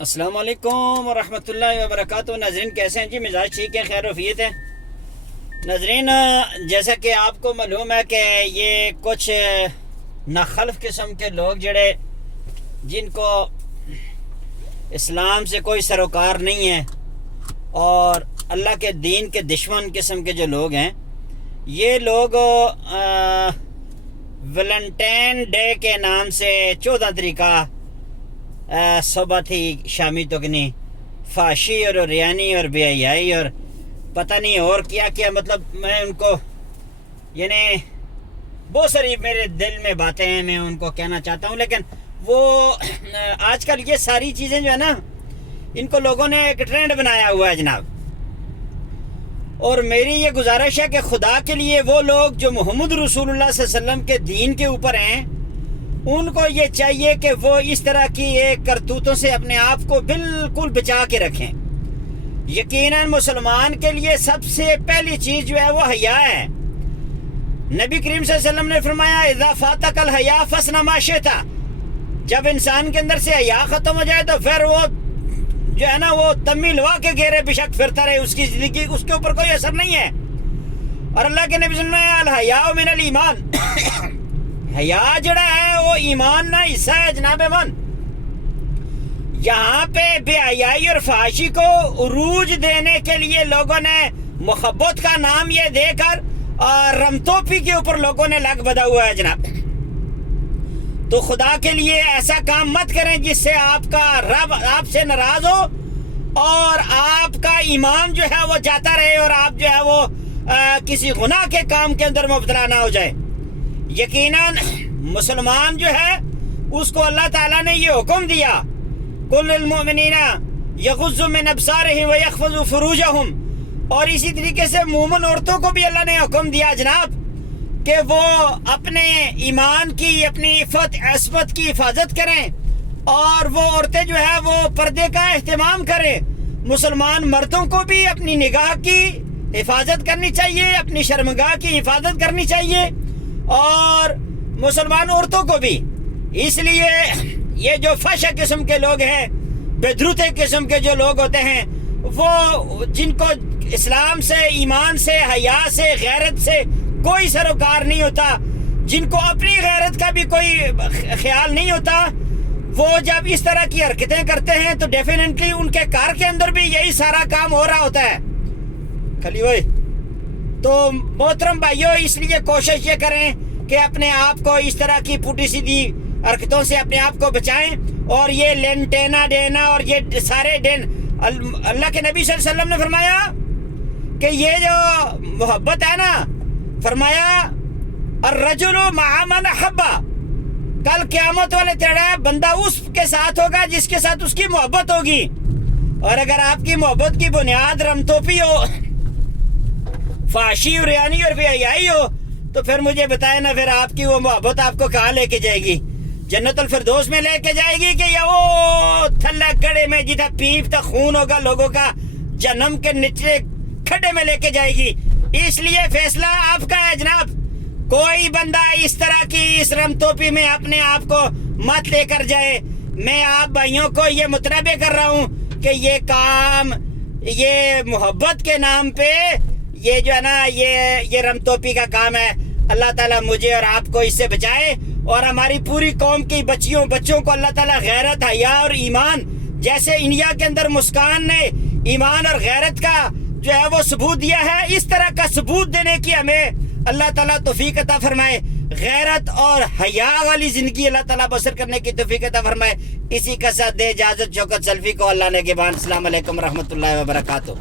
السلام علیکم ورحمۃ اللہ وبرکاتہ۔ ناظرین کیسے ہیں جی؟ مزاج ٹھیک ہے، خیر وفیت ہے ناظرین۔ جیسا کہ آپ کو معلوم ہے کہ یہ کچھ ناخلف قسم کے لوگ جڑے جن کو اسلام سے کوئی سروکار نہیں ہے اور اللہ کے دین کے دشمن قسم کے جو لوگ ہیں، یہ لوگ ویلنٹائن ڈے کے نام سے 14 طریقہ صبح تھی شامی تکنی فاشی اور ریانی اور بے حیائی اور پتہ نہیں اور کیا کیا، مطلب میں ان کو یعنی بہت ساری میرے دل میں باتیں ہیں، میں ان کو کہنا چاہتا ہوں، لیکن وہ آج کل یہ ساری چیزیں جو ہے نا، ان کو لوگوں نے ایک ٹرینڈ بنایا ہوا ہے جناب۔ اور میری یہ گزارش ہے کہ خدا کے لیے وہ لوگ جو محمد رسول اللہ صلی اللہ علیہ وسلم کے دین کے اوپر ہیں، ان کو یہ چاہیے کہ وہ اس طرح کی ایک کرتوتوں سے اپنے آپ کو بالکل بچا کے رکھیں۔ یقیناً مسلمان کے لیے سب سے پہلی چیز جو ہے وہ حیا ہے۔ نبی کریم صلی اللہ علیہ وسلم نے فرمایا اذا فاتک الحیا فاصنع ما شئت، جب انسان کے اندر سے حیا ختم ہو جائے تو پھر وہ جو ہے نا وہ تمی لوا کے گھیرے بشک پھرتا رہے، اس کی زندگی اس کے اوپر کوئی اثر نہیں ہے۔ اور اللہ کے نبی صلی اللہ علیہ وسلم نے الحیاء من الایمان، حیا جڑا ہے وہ ایمان نہ حصہ ہے جناب من۔ یہاں پہ بے حیائی اور فحاشی کو عروج دینے کے لیے لوگوں نے محبت کا نام یہ دے کر اور رمتوپی کے اوپر لوگوں نے لگ بدا ہوا ہے جناب۔ تو خدا کے لیے ایسا کام مت کریں جس سے آپ کا رب آپ سے ناراض ہو اور آپ کا ایمان جو ہے وہ جاتا رہے اور آپ جو ہے وہ کسی گناہ کے کام کے اندر مبتلا نہ ہو جائے۔ یقیناً مسلمان جو ہے اس کو اللہ تعالیٰ نے یہ حکم دیا کل المؤمنین یغضوا من ابصارہم ویحفظوا فروجہم، اور اسی طریقے سے مومن عورتوں کو بھی اللہ نے حکم دیا جناب کہ وہ اپنے ایمان کی اپنی عصمت کی حفاظت کریں، اور وہ عورتیں جو ہے وہ پردے کا اہتمام کریں۔ مسلمان مردوں کو بھی اپنی نگاہ کی حفاظت کرنی چاہیے، اپنی شرمگاہ کی حفاظت کرنی چاہیے، اور مسلمان عورتوں کو بھی۔ اس لیے یہ جو فحش قسم کے لوگ ہیں، بدروتے قسم کے جو لوگ ہوتے ہیں، وہ جن کو اسلام سے، ایمان سے، حیا سے، غیرت سے کوئی سروکار نہیں ہوتا، جن کو اپنی غیرت کا بھی کوئی خیال نہیں ہوتا، وہ جب اس طرح کی حرکتیں کرتے ہیں تو ڈیفینیٹلی ان کے کار کے اندر بھی یہی سارا کام ہو رہا ہوتا ہے۔ کھلی ہوئی تو محترم بھائیوں، اس لیے کوشش یہ کریں کہ اپنے آپ کو اس طرح کی پوٹی سیدھی حرکتوں سے اپنے آپ کو بچائیں، اور یہ لینٹینا ڈینا اور یہ سارے دن اللہ کے نبی صلی اللہ علیہ وسلم نے فرمایا کہ یہ جو محبت ہے نا، فرمایا الرجل مع من احب، کل قیامت والے تیڑا بندہ اس کے ساتھ ہوگا جس کے ساتھ اس کی محبت ہوگی۔ اور اگر آپ کی محبت کی بنیاد رمتوپی ہو، فحاشی اور ریانی اور بے حیائی ہو، تو پھر مجھے بتائیں نا، پھر آپ کی وہ محبت آپ کو کہاں لے کے جائے گی؟ جنت الفردوس میں لے کے جائے گی کہ یا وہ تھلے گڑے میں جدھر پیپ تک خون ہوگا لوگوں کا، جہنم کے نچلے کھڈے میں لے کے جائے گی؟ اس لیے فیصلہ آپ کا ہے جناب۔ کوئی بندہ اس طرح کی اس رمتوپی میں اپنے آپ کو مت لے کر جائے۔ میں آپ بھائیوں کو یہ متنبہ کر رہا ہوں کہ یہ کام، یہ محبت کے نام پہ یہ جو ہے نا یہ رمتوپی کا کام ہے۔ اللہ تعالیٰ مجھے اور آپ کو اس سے بچائے، اور ہماری پوری قوم کی بچوں کو اللہ تعالیٰ غیرت، حیا اور ایمان، جیسے انڈیا کے اندر مسکان نے ایمان اور غیرت کا جو ہے وہ ثبوت دیا ہے، اس طرح کا ثبوت دینے کی ہمیں اللہ تعالیٰ توفیق عطا فرمائے۔ غیرت اور حیا والی زندگی اللہ تعالیٰ بسر کرنے کی توفیق عطا فرمائے۔ اسی کا ساتھ دے اجازت شوکت سلفی کو اللہ نے کے بان۔ السلام علیکم ورحمۃ اللہ وبرکاتہ۔